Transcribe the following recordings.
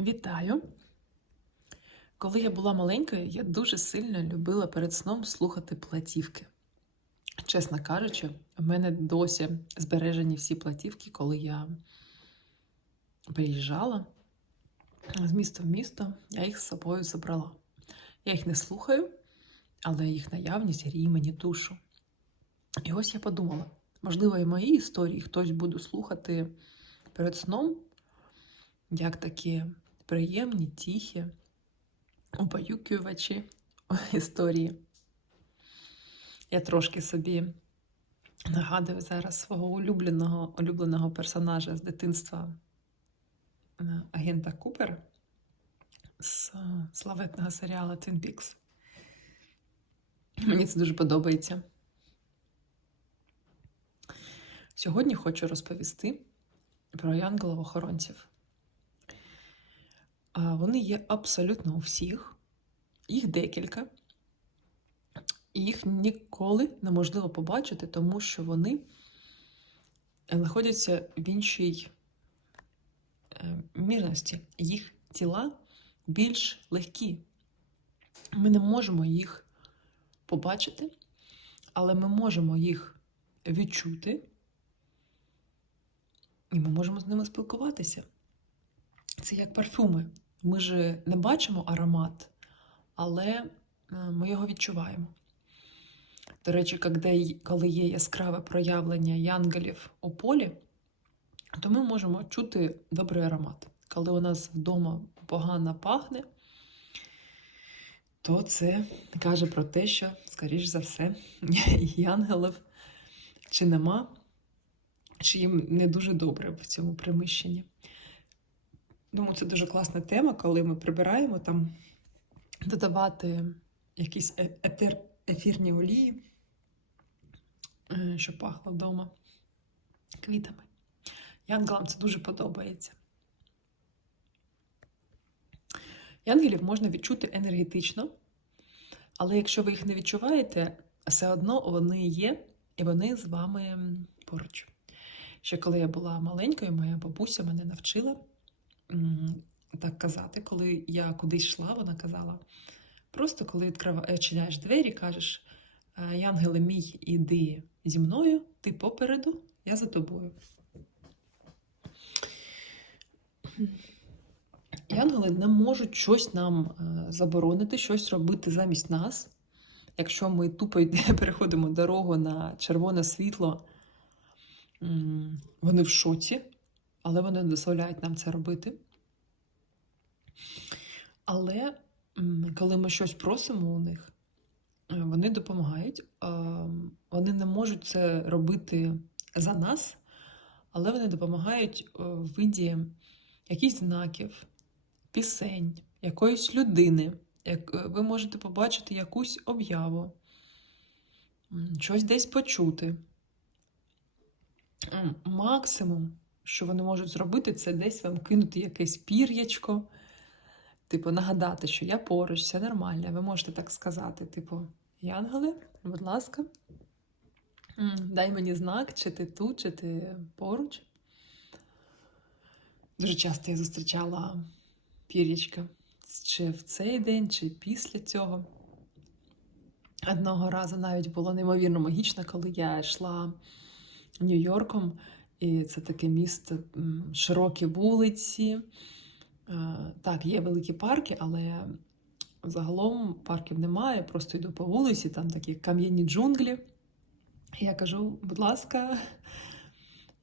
Вітаю! Коли я була маленькою, я дуже сильно любила перед сном слухати платівки. Чесно кажучи, в мене досі збережені всі платівки, коли я приїжджала з міста в місто, я їх з собою забрала. Я їх не слухаю, але їх наявність гріє мені душу. І ось я подумала, можливо, і мої історії хтось буде слухати перед сном, як такі приємні, тихі, убаюкувачі історії. Я трошки собі нагадую зараз свого улюбленого, улюбленого персонажа з дитинства е, агента Купера з е, славетного серіалу Twin Peaks. Мені це дуже подобається. Сьогодні хочу розповісти про янголов-охоронців. А Вони є абсолютно у всіх, їх декілька, і їх ніколи неможливо побачити, тому що вони знаходяться в іншій е, мірності. Їх тіла більш легкі. Ми не можемо їх побачити, але ми можемо їх відчути, і ми можемо з ними спілкуватися. Це як парфюми. Ми ж не бачимо аромат, але е, ми його відчуваємо. До речі, коли є яскраве проявлення янголів у полі, то ми можемо чути добрий аромат. Коли у нас вдома погано пахне, то це каже про те, що, скоріш за все, янгелів чи нема, чи їм не дуже добре в цьому приміщенні. Думаю, це дуже класна тема, коли ми прибираємо там додавати якісь е- етер, ефірні олії, е, що пахло вдома квітами. Янголам це дуже подобається. Янгелів можна відчути енергетично, але якщо ви їх не відчуваєте, все одно вони є і вони з вами поруч. Ще коли я була маленькою, моя бабуся мене навчила так казати, коли я кудись йшла, вона казала. Просто коли відчиняєш двері, кажеш, Янгеле мій, іди зі мною, ти попереду, я за тобою. Янгели не можуть щось нам е, заборонити, щось робити замість нас. Якщо ми тупо переходимо дорогу на червоне світло, вони в шоці, але вони дозволяють нам це робити. Але коли ми щось просимо у них, е, вони допомагають. Вони не можуть це робити за нас, але вони допомагають е, в виді якихось знаків, пісень, якоїсь людини. Як е, ви можете побачити якусь об'яву, щось десь почути. Максимум, що вони можуть зробити, це десь вам кинути якесь пір'ячко. Типу, нагадати, що я поруч, все нормально. Ви можете так сказати, типу, Янгеле, будь ласка, дай мені знак, чи ти тут, чи ти поруч. Дуже часто я зустрічала пір'ячка, чи в цей день, чи після цього. Одного разу навіть було неймовірно магічно, коли я йшла Нью-Йорком, і це таке місто, широкі вулиці. Е, так, є великі парки, але загалом парків немає. Просто йду по вулиці, там такі кам'яні джунглі. І я кажу, будь ласка,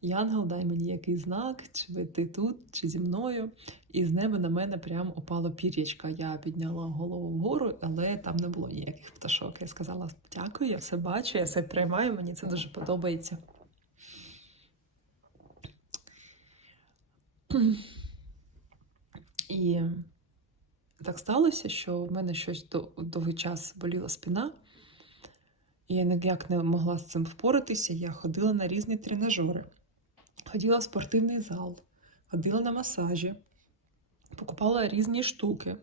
Янгел, дай мені який знак, чи ви ти тут, чи зі мною. І з неба на мене прям упало пір'ячка. Я підняла голову вгору, але там не було ніяких пташок. Я сказала: дякую, я все бачу, я все приймаю, мені це дуже подобається. І так сталося, що в мене щось довгий час боліла спина, і я ніяк не могла з цим впоратися. Я ходила на різні тренажери, ходила в спортивний зал, ходила на масажі, покупала різні штуки,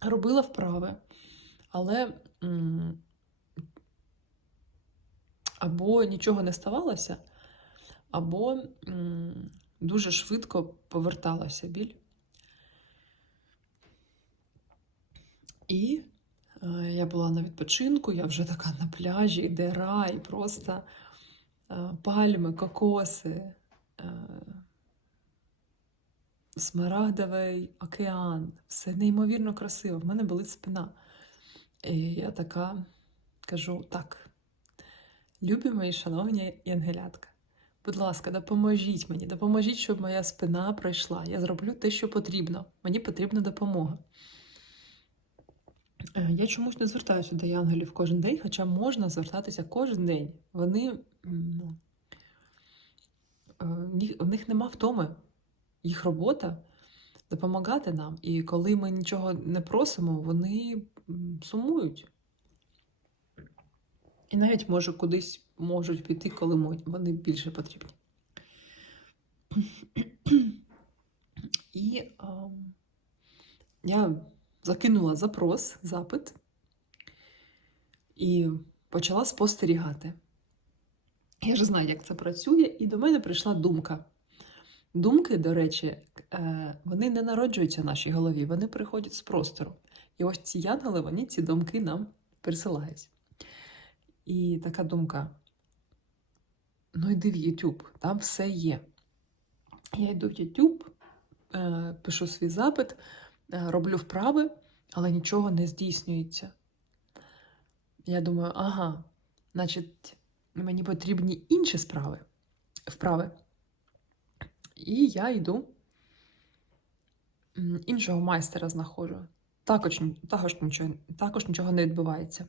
робила вправи, але або нічого не ставалося, або Дуже швидко поверталася біль. І е, я була на відпочинку, я вже така на пляжі, йде рай, просто е, пальми, кокоси, е, смарагдовий океан. Все неймовірно красиво. В мене були спина. І я така кажу: так, любі мої шановні янгелятка будь ласка, допоможіть мені, допоможіть, щоб моя спина пройшла. Я зроблю те, що потрібно. Мені потрібна допомога. Е, Я чомусь не звертаюся до янголів кожен день, хоча можна звертатися кожен день. Вони ну, е, в них нема втоми. Їх робота допомагати нам. І коли ми нічого не просимо, вони сумують. І навіть може кудись можуть піти, коли вони більше потрібні. І ем, я закинула запрос, запит і почала спостерігати. Я вже знаю, як це працює, і до мене прийшла думка. Думки, до речі, е, вони не народжуються в нашій голові, вони приходять з простору. І ось ці янголи, вони ці думки нам присилають. І така думка: ну йди в YouTube, там все є. Я йду в YouTube, е, пишу свій запит, е, роблю вправи, але нічого не здійснюється. Я думаю, ага, значить, мені потрібні інші справи, вправи. І я йду, іншого майстера знаходжу. Також, також, нічого, також нічого не відбувається.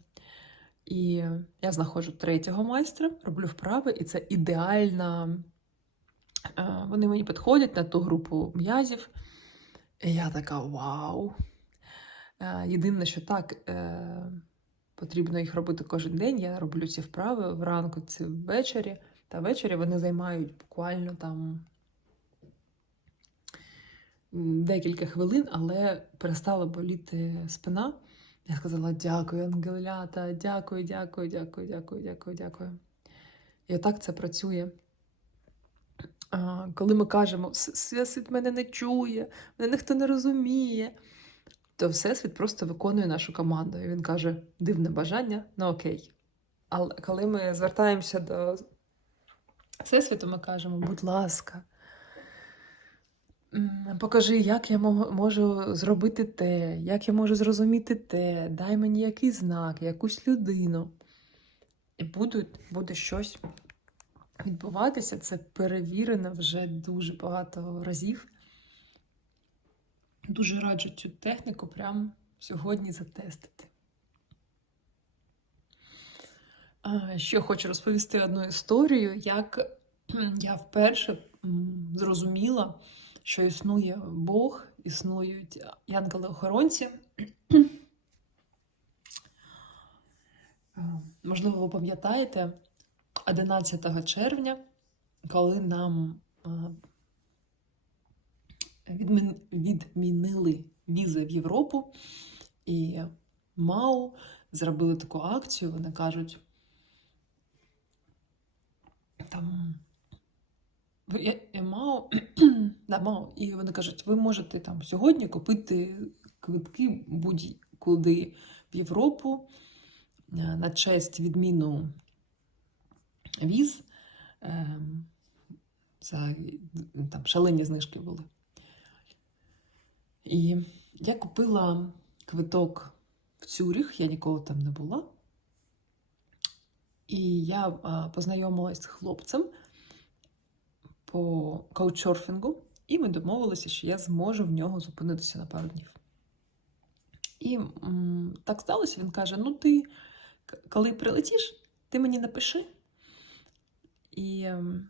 І я знаходжу третього майстра, роблю вправи, і це ідеальна. е, Вони мені підходять на ту групу м'язів. І я така вау. Е, Єдине, що так, е, потрібно їх робити кожен день. Я роблю ці вправи вранку, це ввечері. Та ввечері вони займають буквально там декілька хвилин, але перестала боліти спина. Я сказала: дякую, Ангелята, дякую, дякую, дякую, дякую, дякую, дякую. І отак це працює. А, коли ми кажемо, «С- Всесвіт мене не чує, мене ніхто не розуміє, то Всесвіт просто виконує нашу команду. І він каже: дивне бажання, ну окей. Але коли ми звертаємося до Всесвіту, ми кажемо, будь ласка, покажи, як я можу зробити те, як я можу зрозуміти те, дай мені якийсь знак, якусь людину. І будуть, буде щось відбуватися. Це перевірено вже дуже багато разів. Дуже раджу цю техніку прямо сьогодні затестити. Ще хочу розповісти одну історію, як я вперше зрозуміла, що існує Бог, існують янголи-охоронці. Можливо, ви пам'ятаєте, 11 червня, коли нам відмінили візи в Європу, і МАУ зробили таку акцію, вони кажуть, там МАУ, да, МАУ, і вони кажуть, ви можете там сьогодні купити квитки будь-куди в Європу е, на честь відміну віз. Ем, За там шалені знижки були. І я купила квиток в Цюріх, я ніколи там не була. І я познайомилась з хлопцем по каучсерфінгу, і ми домовилися, що я зможу в нього зупинитися на пару днів. І м, так сталося, він каже: ну ти, коли прилетиш, ти мені напиши. І ем,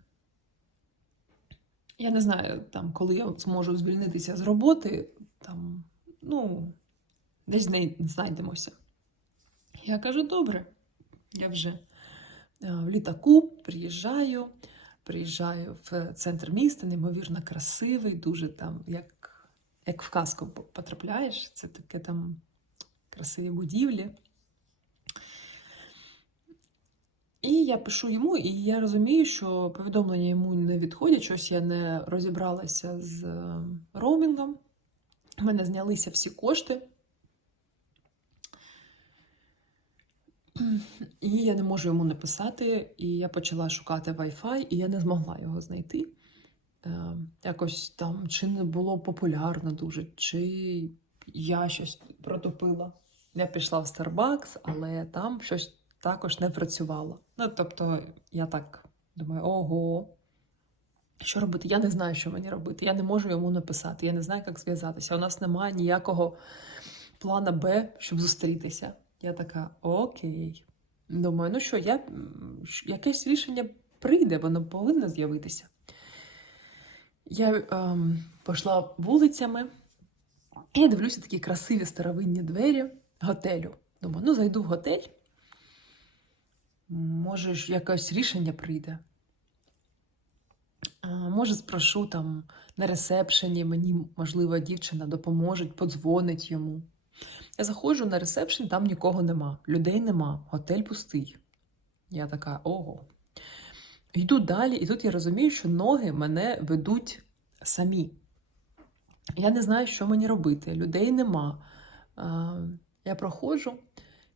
я не знаю, там, коли я зможу звільнитися з роботи, там, ну, десь знай- знайдемося. Я кажу, добре, я вже е, в літаку приїжджаю, приїжджаю в центр міста, неймовірно красивий, дуже там, як, як в казку потрапляєш, це таке там красиві будівлі. І я пишу йому, і я розумію, що повідомлення йому не відходять, щось я не розібралася з е, роумінгом. У мене знялися всі кошти. І я не можу йому написати, і я почала шукати Wi-Fi, і я не змогла його знайти. Е, якось там чи не було популярно дуже, чи я щось протупила. Я пішла в Starbucks, але там щось також не працювало. Ну, тобто, я так думаю, ого, що робити? Я не знаю, що мені робити. Я не можу йому написати, я не знаю, як зв'язатися. У нас немає ніякого плана Б, щоб зустрітися. Я така, окей. Думаю, ну що, я, якесь рішення прийде, воно повинно з'явитися. Я ем, пішла вулицями і дивлюся такі красиві старовинні двері готелю. Думаю, ну зайду в готель. Може, якесь рішення прийде. Може, спрошу там на ресепшені, мені, можливо, дівчина допоможе, подзвонить йому. Я заходжу на ресепшн, там нікого нема, людей нема, готель пустий. Я така, ого. Йду далі, і тут я розумію, що ноги мене ведуть самі. Я не знаю, що мені робити, людей нема. Я проходжу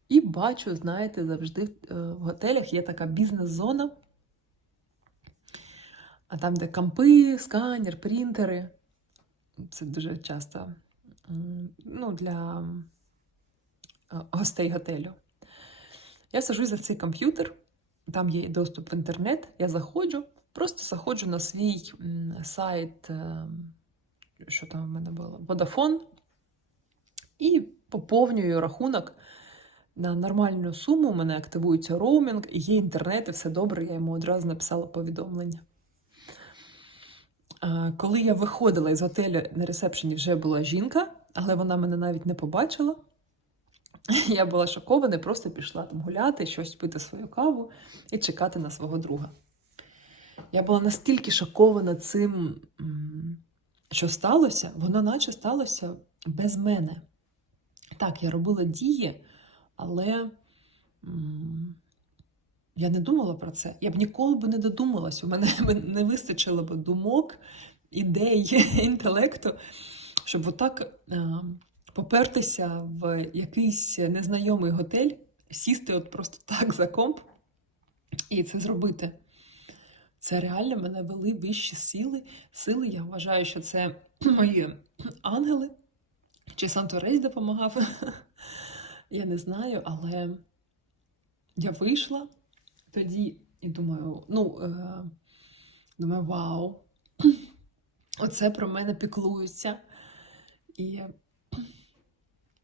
і бачу, знаєте, завжди в е, готелях є така бізнес-зона. А там, де компи, сканер, принтери. Це дуже часто ну, для гостей готелю. Я сажусь за цей комп'ютер, там є доступ в інтернет. Я заходжу, просто заходжу на свій сайт, е, що там в мене було, Vodafone, і поповнюю рахунок на нормальну суму. У мене активується роумінг, є інтернет, і все добре. Я йому одразу написала повідомлення. Коли я виходила із готелю на ресепшені, вже була жінка, але вона мене навіть не побачила. Я була шокована, і просто пішла там гуляти, щось пити свою каву і чекати на свого друга. Я була настільки шокована цим, що сталося, воно наче сталося без мене. Так, я робила дії, але я не думала про це. Я б ніколи б не додумалась. У мене не вистачило б думок, ідей, інтелекту, щоб отак е, попертися в якийсь незнайомий готель, сісти от просто так за комп і це зробити. Це реально мене вели вищі сили. Сили. Я вважаю, що це мої ангели. Чи Санторейс допомагав? Я не знаю, але я вийшла тоді і думаю, ну, е, думаю, вау, оце про мене піклуються. І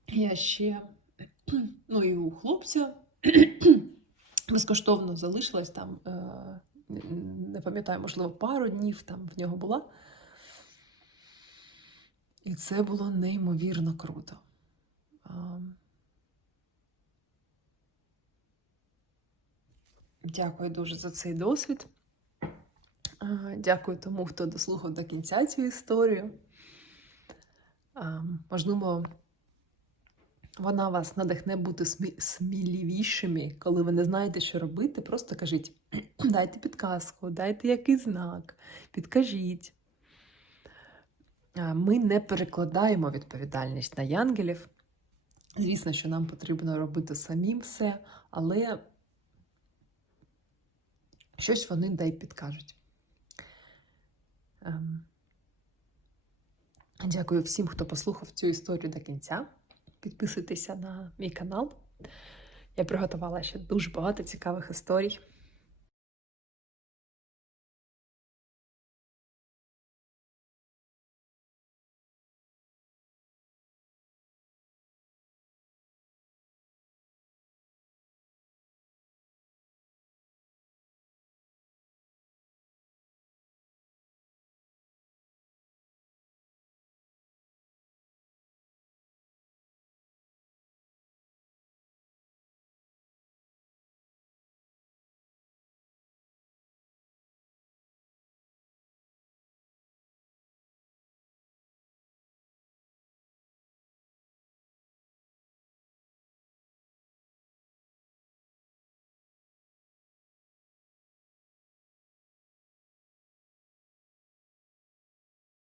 я ще, ну і у хлопця безкоштовно залишилась там, е, не пам'ятаю, можливо, пару днів там в нього була. І це було неймовірно круто. Дякую дуже за цей досвід. Дякую тому, хто дослухав до кінця цю історію. Можливо, вона вас надихне бути сміливішими, коли ви не знаєте, що робити. Просто кажіть, дайте підказку, дайте якийсь знак, підкажіть. Ми не перекладаємо відповідальність на янгелів. Звісно, що нам потрібно робити самим все, але щось вони дай підкажуть. Ем, Дякую всім, хто послухав цю історію до кінця. Підписуйтеся на мій канал. Я приготувала ще дуже багато цікавих історій.